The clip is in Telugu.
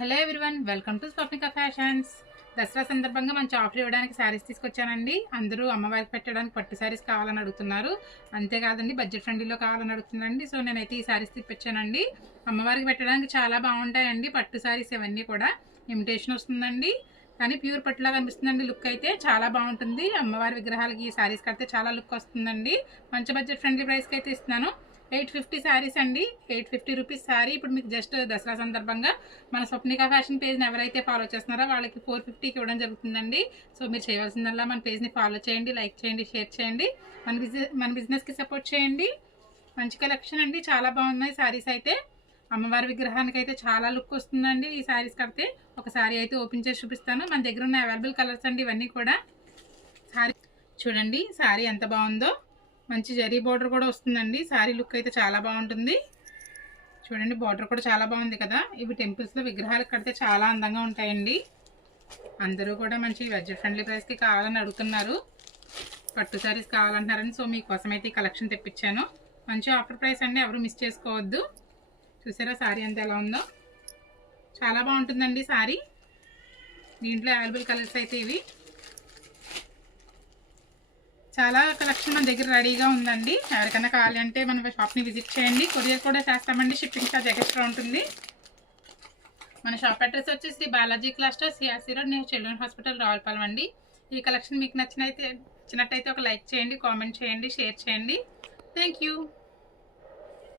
Hello everyone, welcome to Swapnika fashions. Dasara సందర్భంగా మంచి ఆఫర్ ఇవ్వడానికి శారీస్ తీసుకొచ్చానండి. అందరూ అమ్మవారికి పెట్టడానికి పట్టు శారీస్ కావాలని అడుగుతున్నారు. అంతేకాదండి, బడ్జెట్ ఫ్రెండ్లీలో కావాలని అడుగుతున్నారండి. సో నేనైతే ఈ శారీస్ తెప్పించానండి. అమ్మవారికి పెట్టడానికి చాలా బాగుంటాయండి. పట్టు శారీస్ ఇవన్నీ కూడా ఇమిటేషన్ వస్తుందండి, కానీ ప్యూర్ పట్టులా కనిపిస్తుందండి. లుక్ అయితే చాలా బాగుంటుంది. అమ్మవారి విగ్రహాలకి ఈ శారీస్ కడితే చాలా లుక్ వస్తుందండి. మంచి బడ్జెట్ ఫ్రెండ్లీ ప్రైస్కి అయితే ఇస్తున్నాను. 850 శారీస్ అండి, 850 రూపీస్ శారీ. ఇప్పుడు మీకు జస్ట్ దసరా సందర్భంగా మన స్వప్నిక ఫ్యాషన్ పేజ్ని ఎవరైతే ఫాలో చేస్తున్నారో వాళ్ళకి 450కి ఇవ్వడం జరుగుతుందండి. సో మీరు చేయవలసిందల్లా మన పేజ్ని ఫాలో చేయండి, లైక్ చేయండి, షేర్ చేయండి, మన బిజినెస్కి సపోర్ట్ చేయండి. మంచి కలెక్షన్ అండి, చాలా బాగున్నాయి శారీస్ అయితే. అమ్మవారి విగ్రహానికి అయితే చాలా లుక్ వస్తుందండి ఈ శారీస్ కడితే. ఒక శారీ అయితే ఓపెన్ చేసి చూపిస్తాను. మన దగ్గర ఉన్న అవైలబుల్ కలర్స్ అండి ఇవన్నీ కూడా. శారీ చూడండి, శారీ ఎంత బాగుందో. మంచి జరీ బార్డర్ కూడా వస్తుందండి. శారీ లుక్ అయితే చాలా బాగుంటుంది. చూడండి, బార్డర్ కూడా చాలా బాగుంది కదా. ఇవి టెంపుల్స్లో విగ్రహాలకు కడితే చాలా అందంగా ఉంటాయండి. అందరూ కూడా మంచి బడ్జెట్ ఫ్రెండ్లీ ప్రైస్కి కావాలని అడుగుతున్నారు. పట్టు శారీస్ కావాలంటున్నారని సో మీకోసం అయితే ఈ కలెక్షన్ తెప్పించాను. మంచి ఆఫర్ ప్రైస్ అండి, ఎవరు మిస్ చేసుకోవద్దు. చూసారా శారీ అంతా ఎలా ఉందో, చాలా బాగుంటుందండి శారీ. దీంట్లో అవైలబుల్ కలర్స్ అయితే ఇవి. చాలా కలెక్షన్ మన దగ్గర రెడీగా ఉందండి. ఎవరికైనా కావాలి అంటే మన షాప్ని విజిట్ చేయండి. కొరియర్ కూడా చేస్తామండి, షిప్పింగ్ ఛార్జ్ ఎక్స్ట్రా ఉంటుంది. మన షాప్ అడ్రస్ వచ్చి Shri Balaji cluster, CRC road, near children hospital, Ravulapalem అండి. ఈ కలెక్షన్ మీకు నచ్చినట్టయితే ఒక లైక్ చేయండి, కామెంట్ చేయండి, షేర్ చేయండి. Thank you.